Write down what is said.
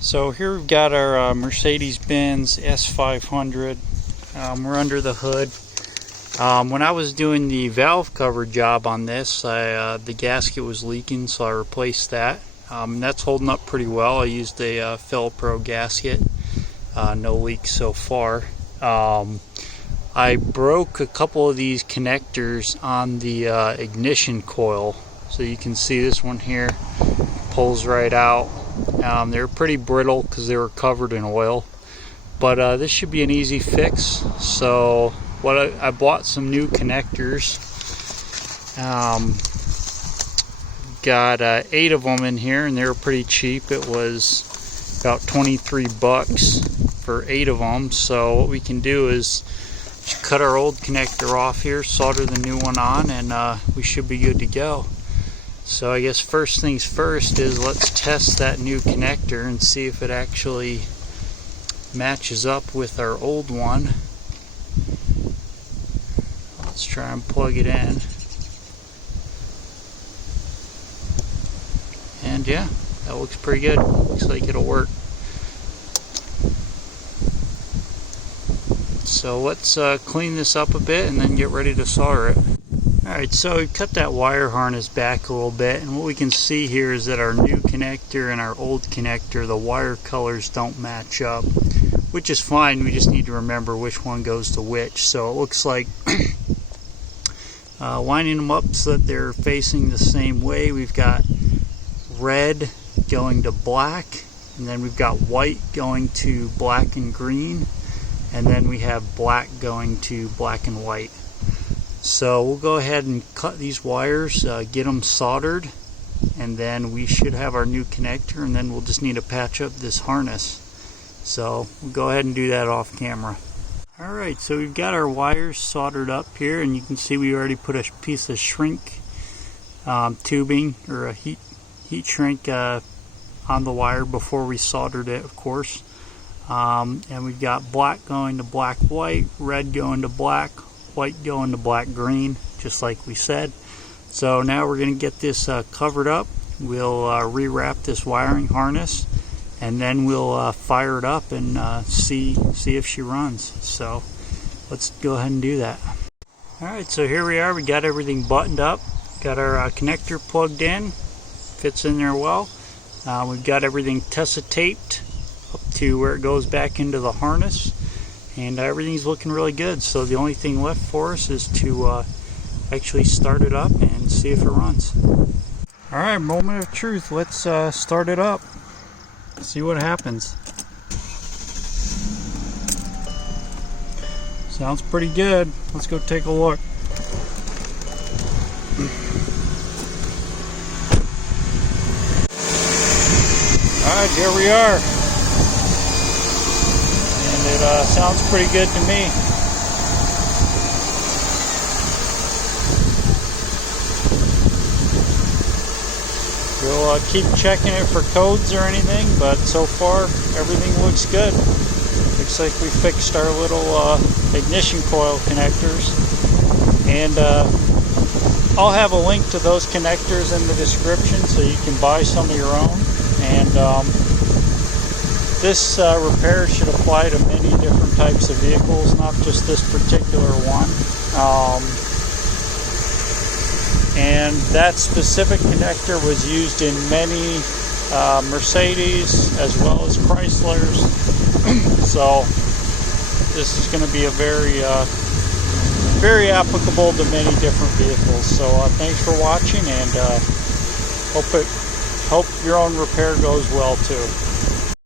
So here we've got our Mercedes-Benz S500. We're under the hood. When I was doing the valve cover job on this, the gasket was leaking, so I replaced that. That's holding up pretty well. I used a Fel-Pro gasket. No leaks so far. I broke a couple of these connectors on the ignition coil. So you can see this one here pulls right out. They're pretty brittle because they were covered in oil, but this should be an easy fix. So I bought some new connectors. Got 8 of them in here, and they were pretty cheap. It was about 23 bucks for 8 of them. So what we can do is just cut our old connector off here, solder the new one on, and we should be good to go. So I guess first things first is let's test that new connector and see if it actually matches up with our old one. Let's try and plug it in. And yeah, that looks pretty good. Looks like it'll work. So let's clean this up a bit and then get ready to solder it. Alright, so we cut that wire harness back a little bit, and what we can see here is that our new connector and our old connector, the wire colors don't match up, which is fine. We just need to remember which one goes to which. So it looks like lining them up so that they're facing the same way. We've got red going to black, and then we've got white going to black and green, and then we have black going to black and white. So we'll go ahead and cut these wires, get them soldered, and then we should have our new connector, and then we'll just need to patch up this harness. So we'll go ahead and do that off camera. Alright, so we've got our wires soldered up here, and you can see we already put a piece of shrink tubing, or a heat shrink on the wire before we soldered it, of course. And we've got black going to black white, red going to black, white going to black green, just like we said. So now we're going to get this covered up. We'll rewrap this wiring harness, and then we'll fire it up and see if she runs. So let's go ahead and do that. Alright, so here we are. We got everything buttoned up, got our connector plugged in, fits in there well. We've got everything Tessa taped up to where it goes back into the harness, and everything's looking really good. So the only thing left for us is to actually start it up and see if it runs. Alright, moment of truth. Let's start it up, see what happens. Sounds pretty good. Let's go take a look. Alright, here we are. And it sounds pretty good to me. We'll keep checking it for codes or anything, but so far everything looks good. Looks like we fixed our little ignition coil connectors. And I'll have a link to those connectors in the description so you can buy some of your own. And this repair should apply to many different types of vehicles, not just this particular one. And that specific connector was used in many Mercedes as well as Chryslers. So this is going to be a very applicable to many different vehicles. So thanks for watching, and hope your own repair goes well too.